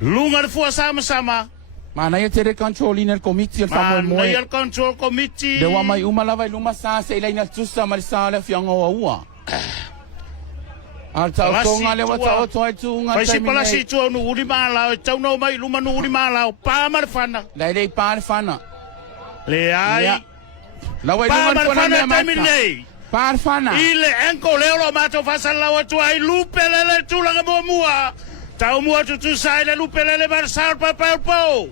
Lunga de fua sama-sama. Mana ia tere control ina committee fa mo Mana ia control committee. De wa mai uma lava luma sa se ila ina tusa ma sa le fianga wa ua. Al tau tonga le wa tau toi tunga. Vai si pala si tu no uri mala, tau no mai luma no uri mala, pa mar fana. Dai pa fana. Le ai. La wa luma fana terminei. Pa fana. Ile enko le lo mato fa la wa tu ai lupe le tu la mo mua. Tau mua tu sai le lupe le mar sar pa po.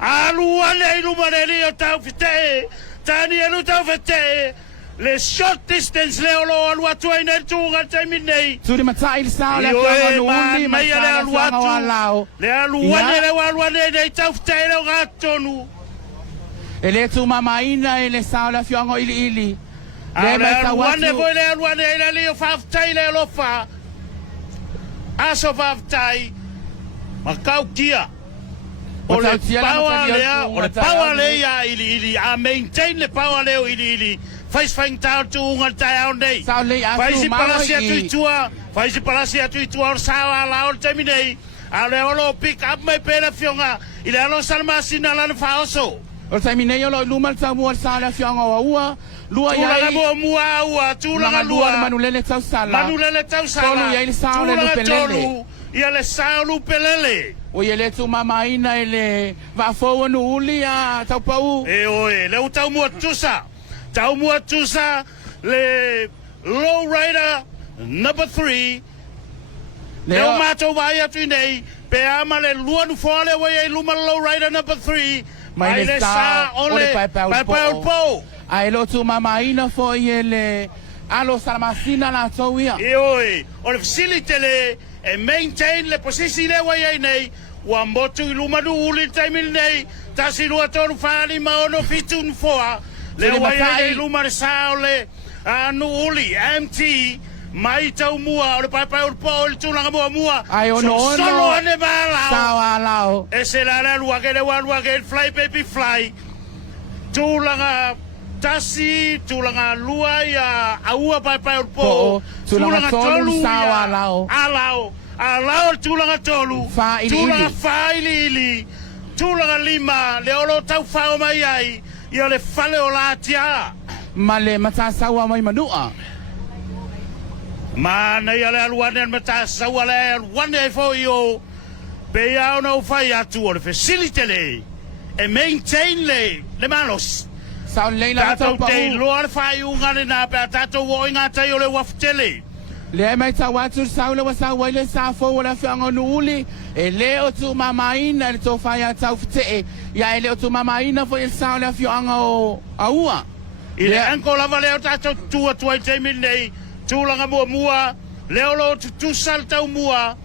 Alu ale luma le tau fite. Tani elu tau fite. Le short distance le olo alu atu ina tunga terminei. Turi matai le sa le fianga no uli mai le alu atu. Le alu wane le tau fite le gatonu. Ele tu mamaina ele sa le fianga ili. Le alu wane le fa fite le lo fa. Aso fa fite. Makau kia. Ole power le ya ili a maintain le power le ili. Faz tau tu unga tau nei. Faz palasia tu tua sawa la o terminei. Ale olo pick up mai pera fionga. Ile alo salma sinala faoso. O terminei olo luma Samoa sala fionga wa ua. Lua ya mua ua tu la lua manulele tau sala. Manulele tau sala. Tolu ya ile saule lupelele. Ia le saulu pelele. O ele tu mamaina ele va fo no ulia tau pau. E oe le utau mua tusa. Tau mua tusa le low rider number 3. Leo mato vai atu nei pe ama le luanu fole we luma low rider number 3. Mai le sa ole pai pau. Ai lo tu mamaina fo ele alo sarmasina la toia. E oe o le facility le e maintain le posisi le we nei. Wa motu luma nu uli taimil nei. Tasi lua tonu fali maono fitun foa. Le wai luma saole anu uli MT mai tau mua o le pai o po tulanga mua ai ono solo ane bala sawa lao e se la lua ke le walua ke fly baby fly tulanga tasi tulanga lua ya aua pai o po tulanga tolu sawa lao alao tulanga tolu tulanga faili tulanga lima le olo tau fao mai ai ia le fale o la tia. Ma le matasawa mai manua. Ma na ia le aluane matasawa le aluane fo io. Pe ia no fai atu o le facility le. E maintain le malos. Sao leila tato te loar fai unga le na pe tato wo inga tai o le waftele. Le mai tawatu saule wa sa wale sa fo wala fianga nuli e le o tu mamaina le to faya taufte ya le o tu mamaina fo il saule fianga o aua ile anko la vale o tato tua tua te minei tulanga mua le o tu salta mua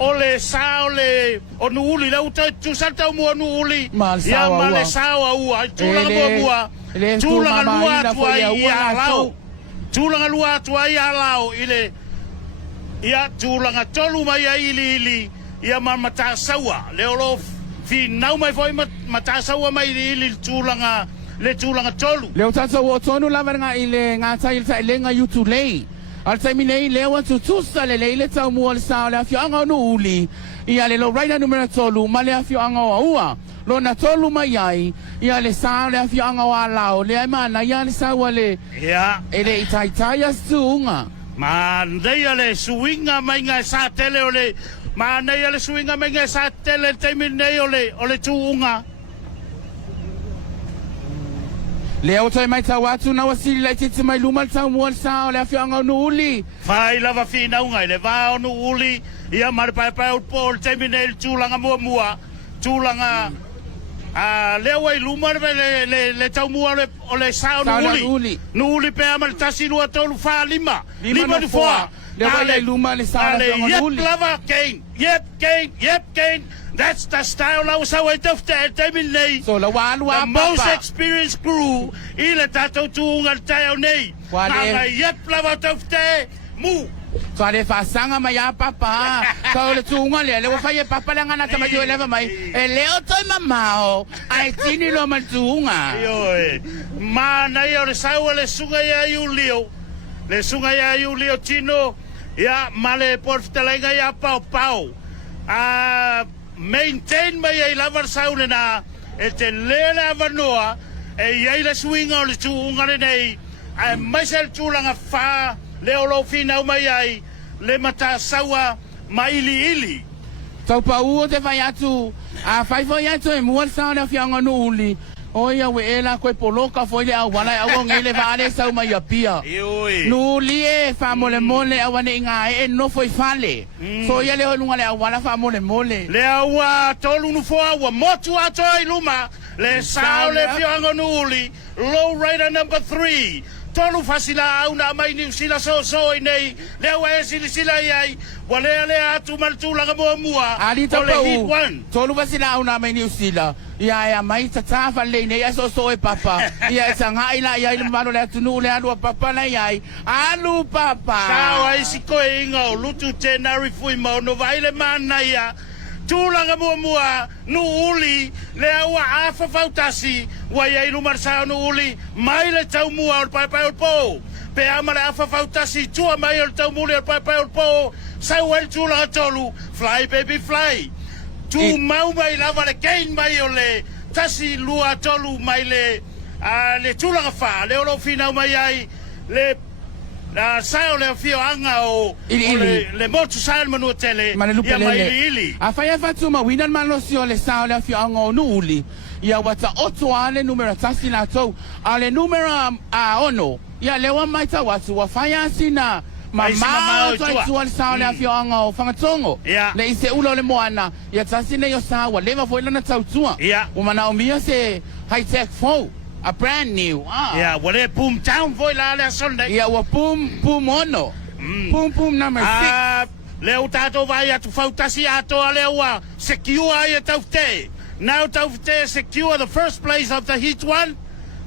o le saule o nuli le tu salta mua nuli ya ma le sawa ua tulanga mua tulanga lua tua ya lao tulanga lua tua ya lao ile ia tulanga tolu mai ili ia mata sawa le olo fi nau mai foi mata sawa mai ili tulanga tolu le tata wo tonu la nga ile nga ta ile lenga YouTube al terminei le wa tu sale le ta mo al sa la fianga no uli ia le lo right numero tolu ma le fianga ua lo na tolu mai ai ia le sa le fianga wa lao le mana ia le sa wale ia ele itaitaya sunga ma ndai le swinga mai nga sa tele ole ma ndai le swinga mai nga sa tele terminei ole tuunga le o mai ta watu na wasili la titi mai luma ta mo sa le fianga no uli fai lava fina unga le va no uli ia mar pai o pol terminei tulanga mua tulanga le wai luma le tau mua le sa no uli pe amal tasi lua tolu fa lima du foa le wai luma le sa no uli lava yep gain that's the style I was away to terminate so la the most experienced crew ile tato tuunga tao nei yep lava to mu so ale fa sanga mai a papa so le tunga le fa ye papa la ngana tama yo le mai e le o to mamao ai tini lo mal tunga yo ma na yo le sa le sunga ya tino ya male por telenga ya pau maintain mai ai lava saune na e te lele avanoa e iai le swinga o le tuunga le nei ai mai se le tūlanga wha le olo fina mai ai le mata saua ma ili Tau pa ua te whai atu, a whai whai atu e mua sao na whianga no uli. O ia we e la koe poloka foi le au wala au ngele vale sau mai a pia. No uli e wha mole mole au wane inga e no foi fale. So ia le holunga le au wala wha mole mole. Le au a tolu nu foa ua motu ato ai luma. Le sao le whianga no uli. Low rider number 3. Tolu fasila au na mai ni sila so nei. Le au e sila iai. Wale ale atu maltulanga mua. Ali tapau. Tolu fasila au na mai ni sila. Ia mai tatafa le nei aso e papa. Ia sanga ila ia le mano le tunu le alu papa na ia. Alu papa. Sao ai siko inga lutu te nari fui mo no vai le mana ia. Tulanga mua no uli le aua afa fautasi wa ia ilu marsao no uli mai le tau mua o pai o po. Pe amale afa fautasi tua mai o tau muli o pai o po. Sau el tulanga tolu fly baby fly. Tu mau mai lava le kein mai o le tasi lua tolu mai le tulanga fa le olo fina mai ai le na sao le fio anga o le motu sao manu tele ia mai ili a fai fatu ma winan mano sio le sao le fio anga o nuli ia wata oto ale numero tasi na to ale numero a ono ia le wa mai ta watu wa fai asina Mama tuan sao le afio anga o fangatongo le ise ulo le moana ia tasi ne yo sawa leva foi lana tau tua o mana o mia se high tech phone a brand new yeah wale boom town foi la le Sunday ia wa boom ono boom number 6 le utato vai atu fautasi ato ale wa secure ia taute now taute secure the first place of the heat one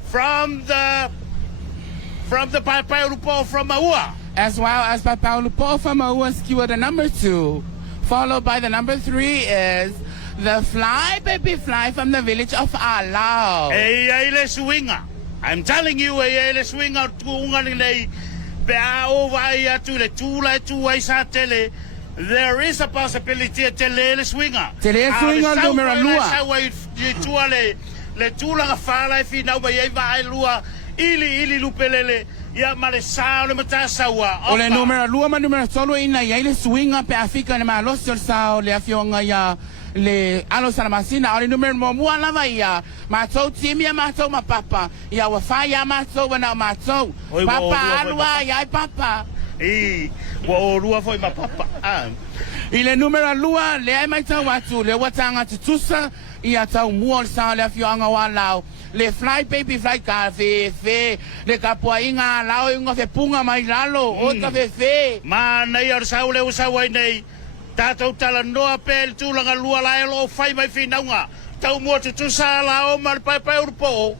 from the Pai Rupo from Maua. As well as by Paulo Paul from Maua skewer the number 2, followed by the number 3 is the Fly Baby Fly from the village of Alao. Hey, le swinga. I'm telling you, hey, le swinga tuunga nei pea o vai atu le tula tu ai sa tele. There is a possibility tele le swinga. Tele swinga numero lua. Sa wai tu le tula ga fala fi na vai vai lua ili lupelele. Ia male sao le mata saua. O le numero lua ma numero solo ina ia le swinga pe Afrika le malo sol sao le afionga ia le alo salamasina o le numero mo mua lava ia ma tau timia ma tau ma papa ia wa faya ma tau na ma tau papa alua ia papa wo lua foi ma papa ile numero lua le ai mai tau watu le watanga tutusa ia tau mua sao le afionga wa lao le fly baby fly ka fe le kapua inga lao inga fe punga mai lalo o ka fe ma nei ar sau le usawai nei tatou tala noa pel tulanga lua la lo fai mai finaunga tau mua tu sala o mar pai urpo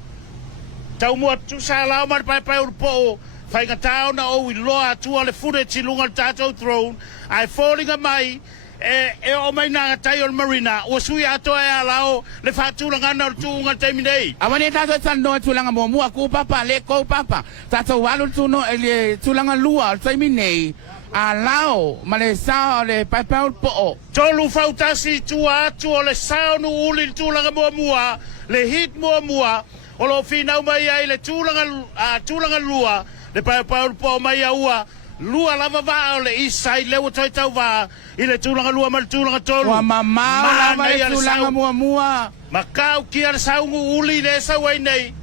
tau mua tu sala o mar pai urpo fai nga tau na o i loa tua le fure tilunga tatou throne ai falling a mai e o mai na tai o marina o sui ato e alao le fatulanga na tuunga terminei awani tato tando tulanga mo mua ku papa le ko papa tato walu tuno ele tulanga lua terminei alao male sao le pai po tolu fautasi tua atu le sao no uli tulanga mo mua le hit mo mua o lo fina mai ai le tulanga lua le pai po mai ua lua lava va le isai le o tau va ile tulanga lua mal tulanga tolu wa mama lava le tulanga mua makau kia saungu uli le sa wai nei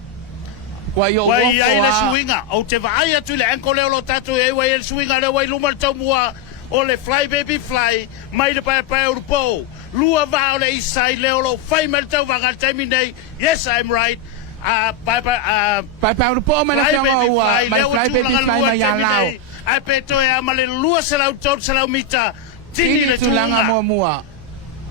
wa yo wai ai le swinga o te vai atu le anko le lo tatu e wai le swinga le wai lumal tau mua o le fly baby fly mai le pai urpo lua va le isai le lo fai mal tau va tami nei yes I'm right pai urpo mai le fly baby fly mai alao ai peto e amale lua se lau tot se lau mita tini le tulanga mua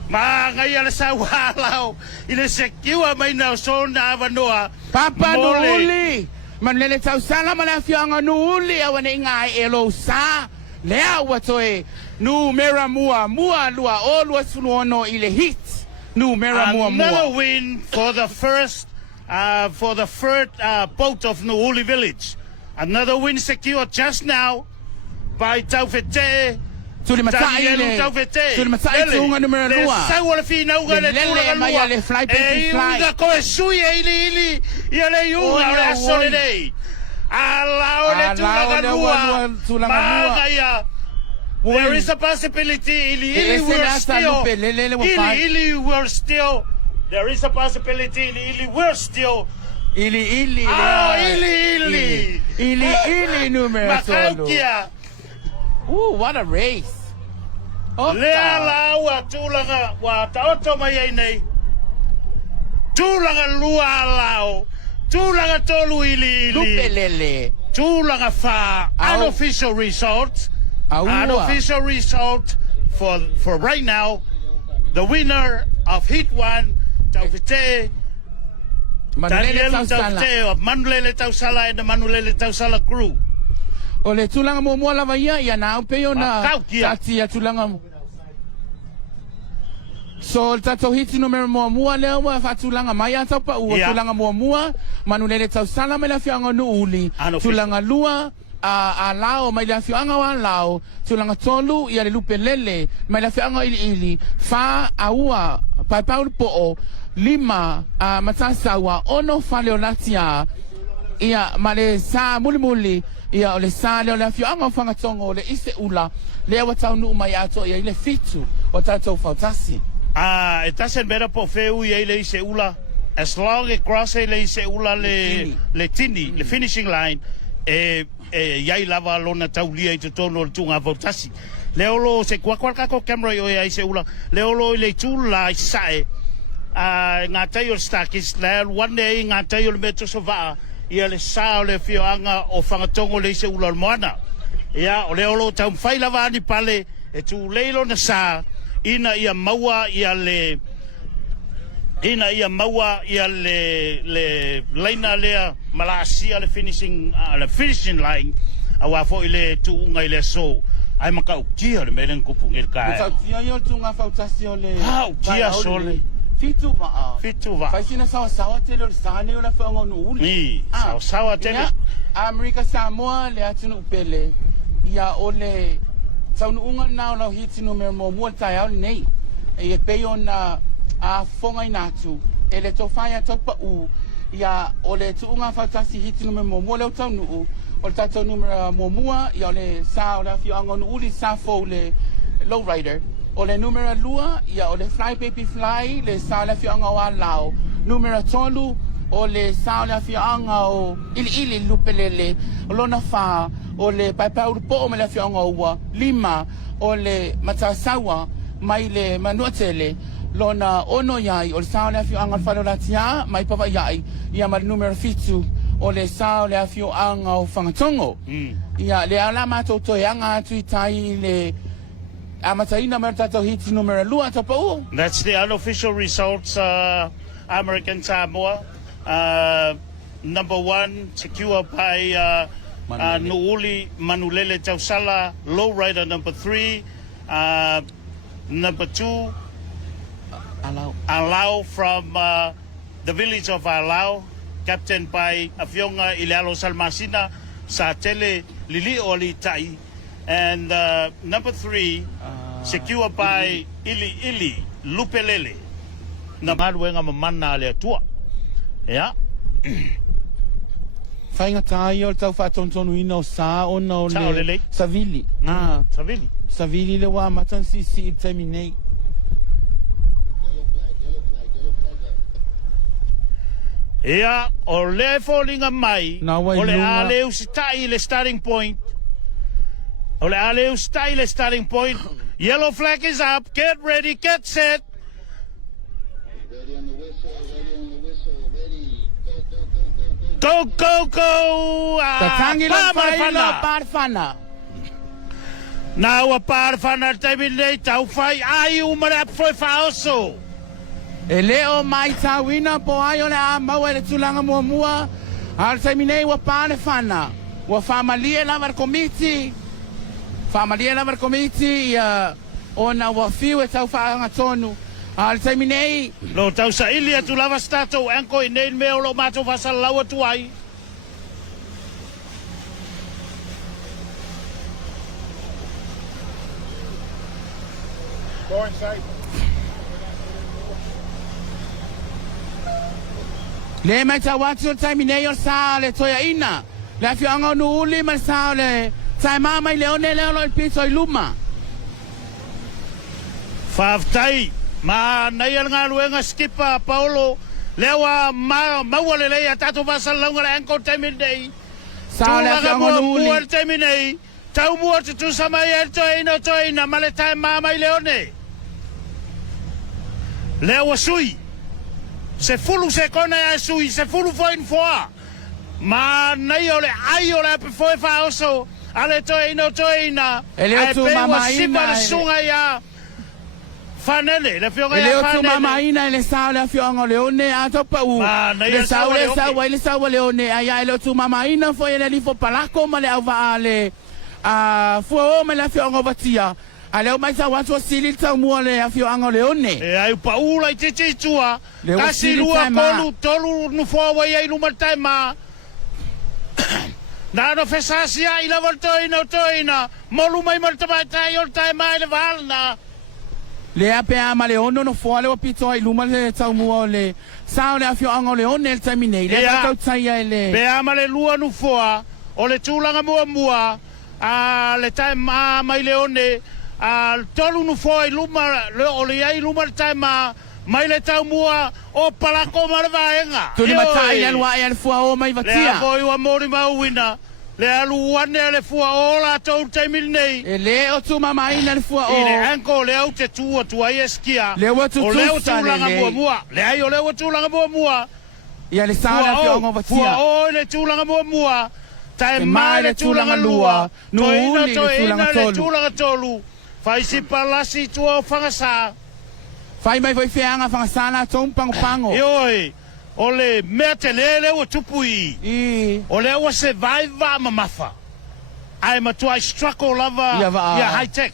ma ngai ala sa walau ile sekiwa mai na so na avanoa papa no uli man le tau sala mala fianga no uli awane ngai elo sa le awato e nu mera mua lua o lua sunono ile hit nu mera mua another win for the first boat of Nuuli village. Another win secured just now by Taufete Tuli matai le. Tuli matai tunga numero 2. Sa wala fina uga le tula Mai le fly baby fly. Uga ko sui ili ia le uga le asole dei. Ala ole tula lua. There is a possibility ili we're still there is a possibility ili we're still Ili numero solo. What a race. Lea laua tūlanga wa taoto mai ai nei. Tūlanga lua lao. Tūlanga tolu ili. Lupelele. Tūlanga wha. Unofficial result. Unofficial result for right now. The winner of Heat 1, Taufite. Daniel Taufite of Manulele Tausala and the Manulele Tausala crew. O le tulanga mo mo lava ia na pe ona tati ya tulanga. So tato hiti numero mo le wa fa tulanga mai ata pa u tulanga mo manulele tau sala me la fianga no uli tulanga lua a lao mai la fianga wa lao tulanga tolu ia le lupe lele mai la fianga ili fa aua pa paul po lima matasawa ono fa leonatia ia male sa muli ia o le sale o le afio anga whanga tongo o le ise ula lea wa tau nuu mai ato ia i le fitu o tātou Fautasi. It doesn't matter po feu ia i le ise ula as long as cross le ise ula le tini, le finishing line iai lava lona tau lia i te tono le tunga Fautasi. Leolo se kuakuaka ko camera o ia ise ula leolo i le tula i sae ngā tai o le stakis le one e ngā tai o le metro sovaa ia le sa o le fioanga o whangatongo le ise ula moana. Ia o le olo tau mwhaila vani pale e tu leilo na sa ina ia maua ia le leina lea Malasia le finishing line a wafo i le tu unga i le so ai maka ukia le melen kupungi le kae. Uta ukia i o tunga Fautasi o le ukia so le Fitu va. Faisina sawa tele o sane o la whaonga no uli. Ni, sawa tele. Amerika Samoa le atunu upele. Ia o le taunu unga nao lau hiti numero mo mua tai au nei. E peo na a fonga inatu. E le tofaya topa u. Ia o le tuunga Fautasi hiti numero mo mua leo taunu u. O le tatou numero mo mua. Ia o le sa o la whioanga no uli sa fo le lowrider. O le numero lua, ia o le fly baby fly, le sa le fianga o alao. Numero tolu, o le sa le fianga o ili lupelele. O lona fa, o le paipau po me le fianga o ua. Lima, o le matasawa, mai le manuatele. Lona ono iai, o le sa le fianga whalolatia, mai papa iai. Ia ma le numero fitu, o le sa le fianga o whangatongo. Ia le alama toto e anga atu i tai le Amataina Mertato hits numero lua topo. That's the unofficial results, American Samoa. Number 1 secured by Nuuli Manulele Tausala. Lowrider number 3. Number 2 Alao from the village of Alao, captained by Afionga Ilealo Salmasina Satele Lili Oli Tai. And number 3, secured by Ili Lupelele. Namadwenga mamana le tua. Yeah. Whainga tai o tau whatonu ina o sa o no le Savili. Savili le wa matan sisi i taimi nei. Yeah, o le fallinga mai. O le ale usitai le starting point. Ole Aleu style starting point. Yellow flag is up. Get ready, get set. Ready on the whistle, ready. Go. Tatangi la faila parfana. Now a parfana terminate tau fai ai umara foi falso. E leo mai tawina po ai ole a maua le tulanga mua. Al terminate wa parfana. Wa familia la var committee. Familia na komiti ia ona wa fiu e tau whaanga tonu. Al taimi nei. Lo tau sa ilia tu lava stato anko i nei meo lo mato vasa laua tu ai. Go inside. Le mai ta watu tai minei o sa le toia ina. Le afio anga nu uli ma sa le tai mama i leone leo lo il piso i luma. Faaftai ma nai al ngā luenga skipa Paulo lewa maua le lei a tato vasa launga le anko tai minei. Sa le afio anga nu uli. Mua tai minei. Tau mua tu sama i el toina ma le tai mama i leone. Lewa sui. Se fulu se kona e sui, se fulu foi foa. Ma nei ole ai ole pe foi fa oso. Ale toina. Ele tu mama ina. Sunga ya. Fanele, le fionga ya fanele. Ele tu mama ina ele sa le fionga leone a to pa u. Le sa leone ai ele tu mama ina foi ele li fo palako ma le ava ale. Fo me la fionga vatia. Ale o mai sa watu sili tau mua le afio anga leone. E ai paula i te tua. Kasi lua kolu tolu nu fo wa ia ilu matai ma. Na no fesasia i la voltoina. Molu mai maltamata i ol tai mai le valna. Le ape ama le ono no fo le o pito i luma le tau mua le. Sa le afio anga leone el terminei. Le tau tai ele. Pe ama le lua nu fo o le tulanga mua. Le tai mai leone. Al tolu nu foi luma le ole ai luma taima mai le tau mua o palako marvaenga tu ni matai le wa el fua o mai vatia le foi o mori mauina le alu wane le fua o la tau taimil nei le o tu mama ina le fua o le anko le au te tu ai eskia le wa tu langa mua le ai o le wa tu langa mua ia le sala pe o vatia fua o le tu langa mua taima le tu langa lua no uli le tu langa tolu Fai si palasi tua whangasa. Fai mai voi whianga whangasana tōng pango. Ioi, ole mea te lele ua tupui. Ole ua se vai va mamafa. Ai matua I struggle lava ia high tech.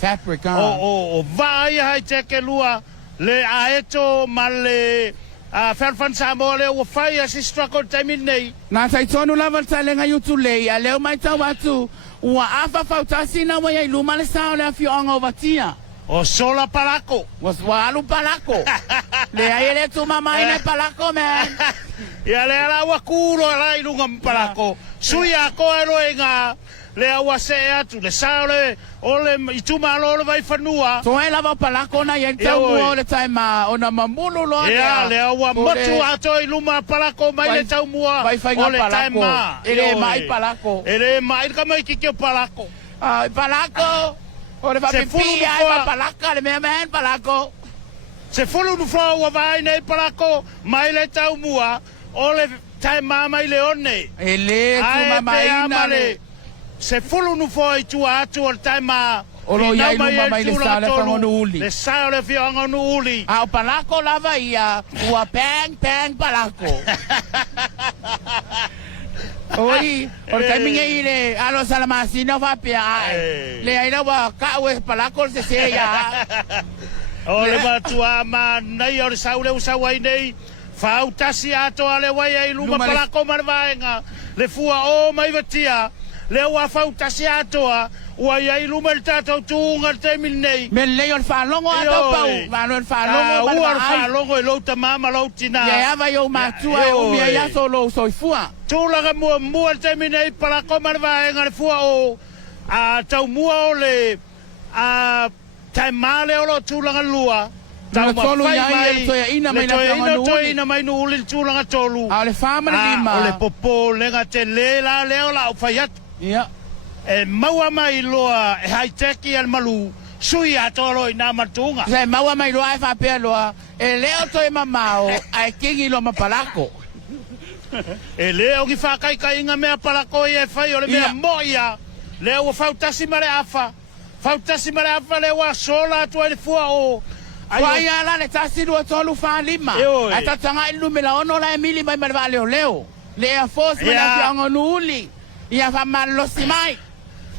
Fabric. O va ia high tech e lua le aeto ma le Whelfan Samoa le ua whai a si struggle taimi nei. Nā tai tonu lava tai lenga yutu lei a leo mai tau atu. Ua afa Fautasi na wai ai luma le sao le afio anga o vatia. O sola palako. Wa alu palako. Le ai ele tu mama ina palako man. Ia le ala ua kuro ala ilunga palako. Sui a koe roenga le aua se atu le sao le ole ituma alo le vai whanua. So e lava palako na yen tau mua o le taima o na mamulu lo. Ia le aua motu ato iluma palako mai le tau mua o le taima. Ele mai palako. Ele mai kamai kikio palako. Palako. O le whapipia ai palaka le mea man palako. Se fulu nu fua ua vai nei palako mai le tau mua o le taima mai le one. Ele tu mama ina le. Se fulu nu foi tua atu o taima o lo ia luma mai le sale whangonu uli. Le sale fi whangonu uli. O palako lava ia ua pang palako. Oi, o le taiminga i le alo salamasina whapea ai. Le aina wa kaue palako se se ia. O le matua ma nei o le saule usawai nei. Fautasi ato ale wai ai luma palako marvaenga. Le fua o mai vatia. Le ua Fautasi atoa, ua iai luma le tātou tūnga le teimil nei. Me lei o le whalongo atau pau. Wano le whalongo ua le whalongo e louta mama loutina. Ia awa iau mātua e umia iaso lou soifua. Tūlanga mua le teimil nei palako marvaenga le fua o. Tau mua o le taimale o lo tūlanga lua. Tau mawhai mai le toia ina mai na whianga nuuli. Ina mai nuuli le tūlanga tolu. A le whama le lima. O le popo lenga te le la leo la uwhai atu. Ia. E maua mai loa e haiteki al malu sui atolo I nā matunga. Se maua mai loa e whapea loa e leo toi mamao ai kingi lo mapalako. E leo ki whakaika inga mea palako I e whai o le mea moia. Leo Fautasi mare afa. Fautasi mare afa leo a sola atua le fua o. Wai ala le tasi lua tolu whalima. A tatanga ilu me la ono la emili mai marwa leo leo. Le a fos me la fiango nuuli. Ia whamalosi mai.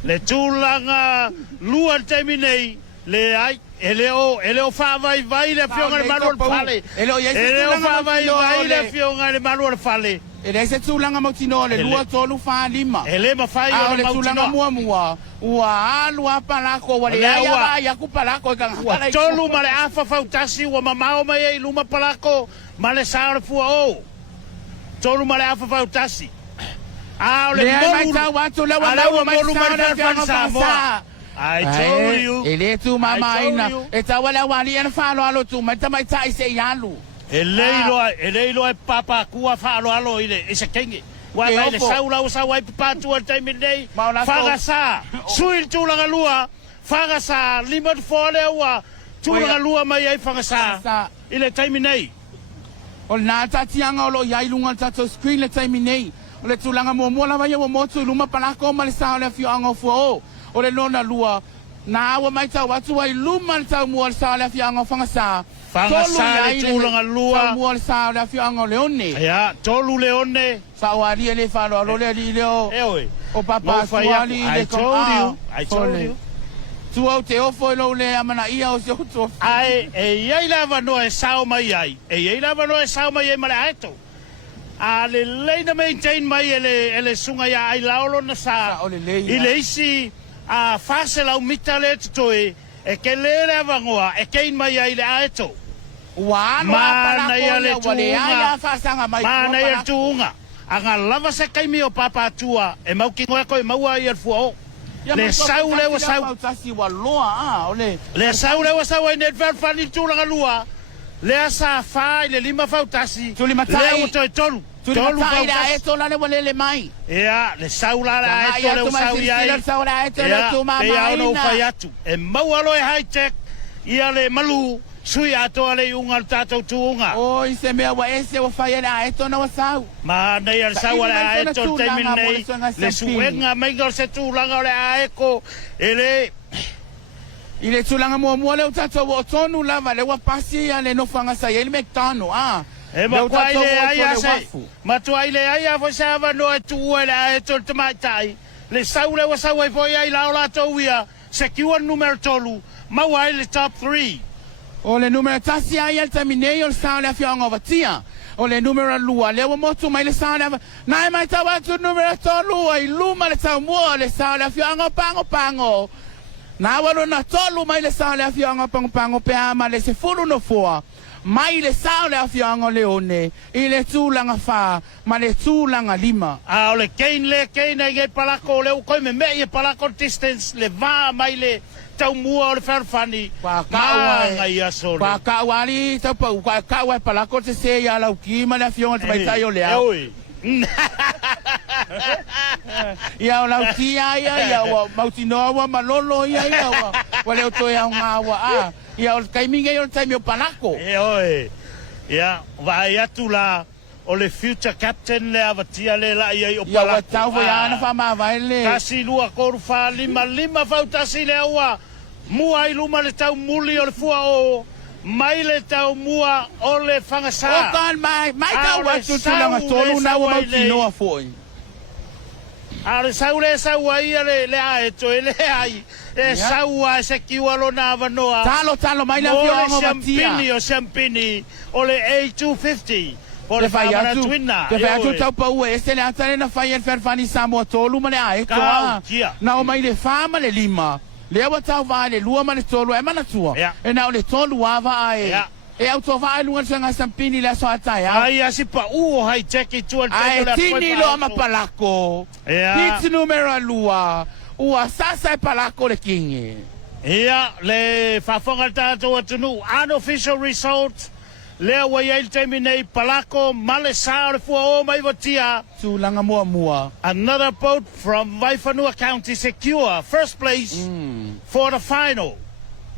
Le tūlanga lua teimi nei. le ai eleo fa vai le fionga le malu fale eleo fa vai le fionga le malu fale ele se tulanga mautino le lua tolu fa lima ele ma fai le tulanga mua ua alua palako wale ya ku palako ka tolu male afa fautasi wa mamao mai luma palako male saore fua o tolu male afa fautasi le mai ta watu le wa molu mai I told you. Ele tu mama ina. Eta wala wali en falo alo tu mata mai tai se yalu. Ele e papa kua falo alo ile ese kenge. Wa ile saula usa wa papa tu time day. Faga sa. Suil tu la lua. Faga sa limot fole wa. Tu la lua mai ai faga sa. Ile time day. Ol na tatianga lo ya ilunga tato screen le time day. Ole tu langa mo la vai mo tu luma pala ko mal sa le fio ango fo. O le lona lua na awa mai tau atu ai luma tau mua sa le fianga fangasa le tulanga lua tau mua sa le fianga leone ya tolu leone sa wali le falo lo le leo o papa wali le I told you tu au te ofo lo le amana ia o se tu ai ai lava no e sao mai ai lava no e sao mai male ato a le leina maintain mai ele sunga ya ai laolo na sa ile isi a fase la umita le toe e ke le vangoa e ke mai ai le aeto wa ma na ia le tunga fasanga mai ma na ia tunga anga lava se kai mi o papa tua e mau ki ngoe ko e mau ai fuo le sau le wa sau tasi wa loa ole le sau le wa sau e net ver fani tu la lua le asa fa le lima fautasi le o to tolu tolu fa eto la le wale le mai ya le saula la eto le sau ya le saula eto le tu mama ya no fa yatu e mau alo e high tech ia le malu sui ato ale unga tato tuunga o se me wa ese wa fa ya eto na wa sau ma na ya sau la eto terminate le suenga mengo se tu langa le aeko ele ile tulanga mo le tato wo tonu lava le wa pasi ya le no fanga sa ele mektano e ma kwa ile ai se ma tu ile ai fo sa va no tu ela e to matai le saule wa sa wa fo ai la ola to wia se ki un numero tolu ma wa ile top 3 o le numero tasi ai al terminate o sa le fianga vatia o le numero lua le mo tu mai le sa na mai ta wa tu numero tolu ai luma le sa mo le sa le fianga pango na wa na tolu mai le sa le fianga pango pe ama le se fulu no foa mai le sao le afianga leone i le tūlanga wha ma le tūlanga lima o le kein e palako le ukoi me e palako distance le vā mai le tau mua o le wharwhani maanga i asore kwa kawari tau pau kwa kawai palako te se ia lau ki ma le afianga te maitai o le au ia o lau ki ia o mautinoa malolo ia wa leo toi au ngā wa ia o kaiminga i o taimi o palako ia vai atu la o le future captain le avatia le la ia o palako ia wa tau foi ana fa ma vai le kasi lua koru fa lima fautasi le ua mua i luma le tau muli o le fua o mai le tau mua o le whangasa o kan mai tau atu tulanga tolu na wa mautinoa foi ale saule saua ia le aeto ele ai e saua se kiwalo na vanoa talo mai la fionga champini o champini o le A250 o le fai twinna te fai tu tau pau e se le atare na fai el ferfani Samoa tolu ma le aeto na o mai le fama le lima le wa tau va le lua ma le tolu e mana tua e na o le tolu ava ai e auto vai lunga sanga sampini la so atai ai asi pa hai cheki tu al ai tini lo ama palako hit numero lua sasa e palako le kingi le fafonga tato tunu unofficial result le wa il terminate palako male saore fu o mai votia tulanga mua another boat from Waifanua County secure first place for the final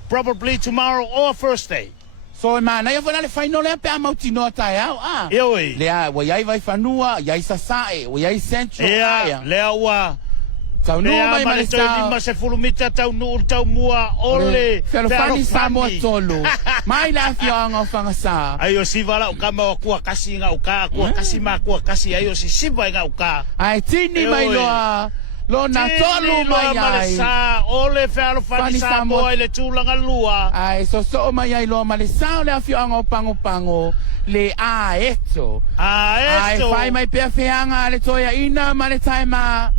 probably tomorrow or Thursday. So mana ia fana le final le pe mautino tai au le a wa ia vai fanua ia sasae wa ia central le wa tau no mai mai ma se fulumita tau no tau mua ole ferfani Samoa tolu mai la fianga fangasa ayo si vala o kama ku kasi nga uka ku kasi ma ku kasi ayo si siva nga uka ai tini mai loa Lo na tolu mai ai. Sa ole falo fani Samoa le tulanga lua. Ai so mai ai lo male sa le afio anga pango le a eto. Ai fai mai pe feanga le toia ina male taima.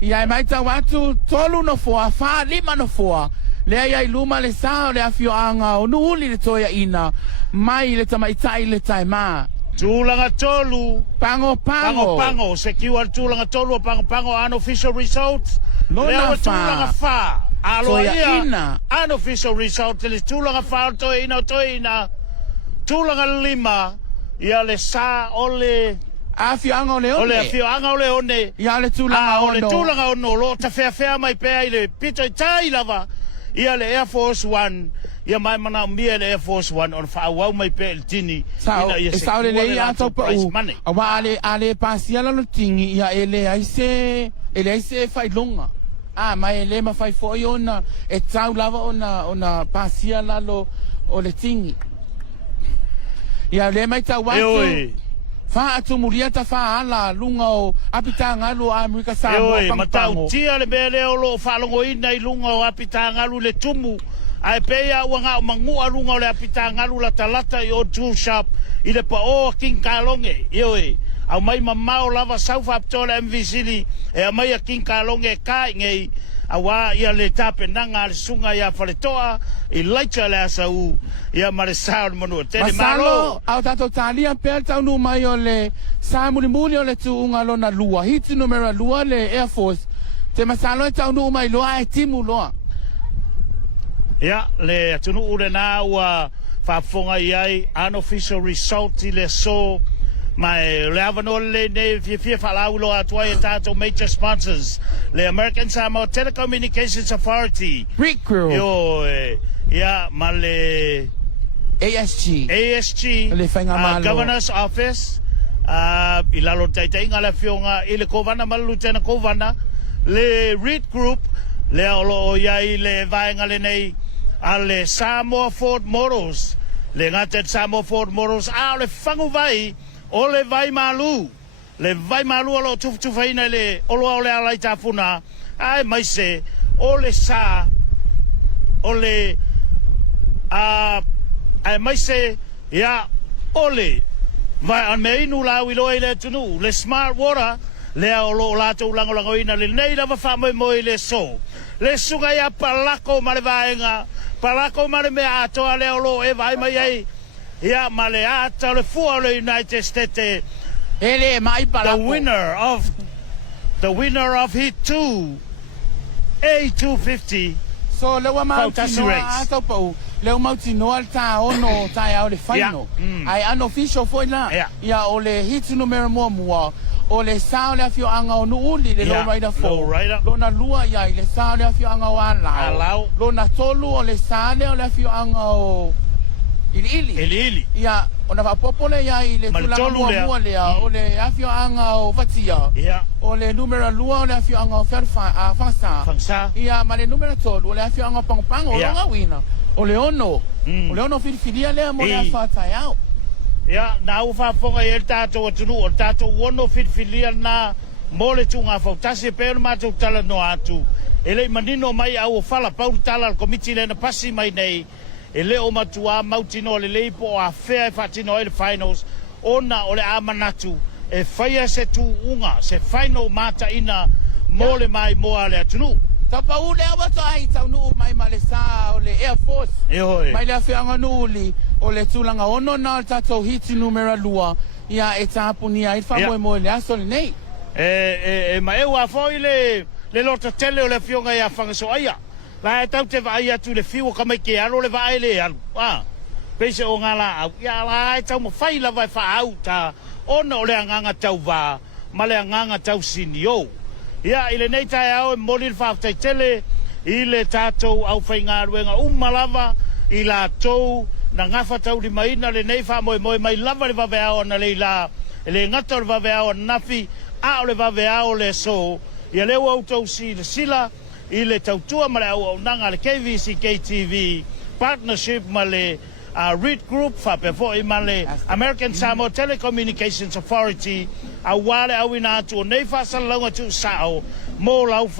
Ia mai ta watu tolu no foa fa lima no foa. Le ai luma le sa le afio anga o nuuli le toia ina. Mai le tamaitai le taima. Tulanga tolu. Pango. Secure tulanga tolu pango unofficial results. No na tulanga fa. Alo ina. Unofficial result le tulanga fa to ina. Tulanga lima. Ia le sa ole. Afio anga ole one. Ole afio anga ole one. Ia le tulanga ono. Ole tulanga ono. Lo ta fea mai pe ile pito tai lava. Ia le Air Force One. Ia mai mana mia le Air Force One on fa wau mai pe el tini. Sao le ia to pa u. Awa ale pasia la tingi ia ele ai se fai longa. Mai ele ma fai foi ona e tau lava ona pasia la lo o le tingi. Ia le mai tau watu. Fa atu mulia ta fa ala lunga o apitanga lu Amerika Samoa pango. Matau tia le bele o lo fa longo ina i lunga o apitanga lu le tumu. Ai peia wanga mangua lunga o le apitanga lu la talata i o tool shop i le pa o king kalonge. Au mai mamao lava saufa aptola MVC e a mai a king kalonge kai ngei. Awa ia le tape nanga le sunga ia faletoa i laita le asau ia mare sao manu tele malo au tato talia pel tau nu mai o le sa muli o le tuunga lo na lua hiti numero lua le Air Force te masalo tau nu mai lo ai timu lo ia le tunu ule na ua fafonga iai unofficial result i le so mai le avano le ne fia falau lo atua e tato major sponsors le American Samoa Telecommunications Authority Rick Crew ia male ASG le whainga malo Governor's Office i lalo taitai ngala fionga i le kovana malu tena kovana le Reed Group le olo iai le vaenga le nei ale Samoa Ford Motors le ngate Samoa Ford Motors le whangu vai o le vai malu alo tufaina le olo le alai tafuna ai mai se o le sa o le ai mai se ia ole vai an me inu la wi loe le tunu le smart water le olo la to lango ina le nei la fa mo le so le suga ia palako male vaenga palako male me ato ale olo e vai mai ai ia male ato le fu le United States ele mai palako the winner of hit 2 A250 so le wa mau Fautasi race ato pau le mau tino alta ono tai au le final ai unofficial foi la ia o le hit numero mo o le sao le afio anga o nuuli le low rider fo lo na lua ia le sao le afio anga o ala lo na tolu o le sao le afio anga o ili ia ona va popole ia le tula mo le o le afio anga o vatia o le numero lua o le afio anga o fansa ia ma le numero tolu o le afio anga pango o nga wina o le ono filifilia le mo le afata ia ia na u fa fonga el tato tunu o tato wono filifilia na mole tunga Fautasi pe ma tu tala no atu ele manino mai au fala pau tala al komiti le na pasi mai nei ele o matua mautino le leipo a fair fatino el finals ona ole amanatu e faia se tu unga se final mata ina mole mai moale tunu tapa ule awato ai tau nu mai malesa o le Air Force mai le afeanga nuuli o le tulanga ono na tato hiti numero lua ia e tapuni ai fa mo le aso le nei mai ua foi le loto tele o le fionga ia fanga so aia la tau te vai atu le fiu ka mai ke alo le vai le alu pese o ngala au ia la tau mo fai la vai fa au ta ona o le nganga tau va ma le nganga tau sinio ia ile nei tai au molil fa tai tele ile tato au fainga ruenga malava ila tou na ngafa tau di maina le nei fa moi mai lava le vave au na leila le ngata le vave au nafi a le vave au le so ia le au tau si le sila ile tau tua mare au nanga le KVZK TV partnership male Reed Group fa pe fo imale American Samoa Telecommunications Authority a wale au ina tu nei fa salonga tu sao mo lau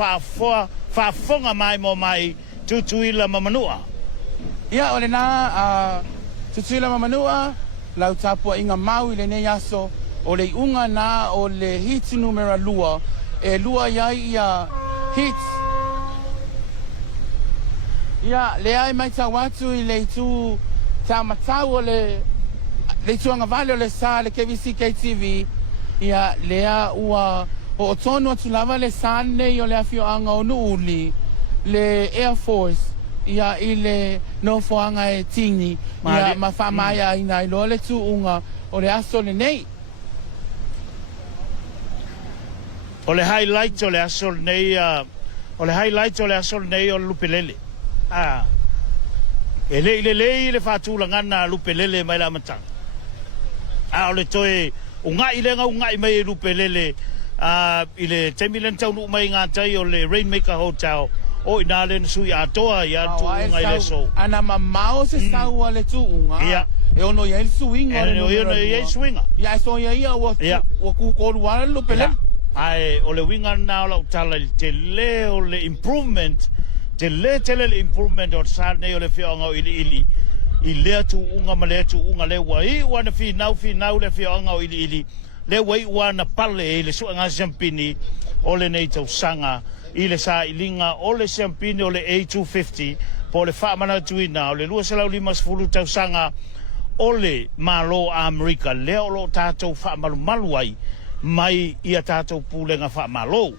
whaafonga mai mo mai tutuila mamanua. Ia ole na tutuila mamanua lau tapua inga mau ile ne yaso o le unga na o le hits numera lua e lua iai ia hits ia le ai mai tawatu i le tu tamatau o le tuanga vale o le sa le KVZK TV ia lea ua o tonu atu lava le sa nei o le afioanga o nuuli le Air Force ia i le nofoanga e tini ia ma whamaya ina i loa le tu unga o le aso le nei. O le highlight o le asol nei o le highlight o le asol nei o lupelele. E le whatulanga na lupelele mai la matanga. O le toe ungai le ungai mai lupelele i le temilen taunu mai ngā tai o le Rainmaker Hotel o ina le sui atoa ia tu ungai le so. Ana mamao se saua le tu unga. Ia. E ono ia il swinga. E ono ia il swinga. Ia so ia wa kukoru wala lupelele. Ai o le winga na o tala te le o le improvement te le improvement o sa nei o le whianga o ili i lea tu unga ma lea tu unga le wai wana finau le whianga o ili le wai wana pale i le suanga champini o le nei tau sanga i le sa ilinga o le champini o le A250 po le whaamana tuina o le lua selau limas fulu tau sanga o le malo Amerika lea o lo tātou whaamalu maluai mai ia tātou pūlenga whaamalo.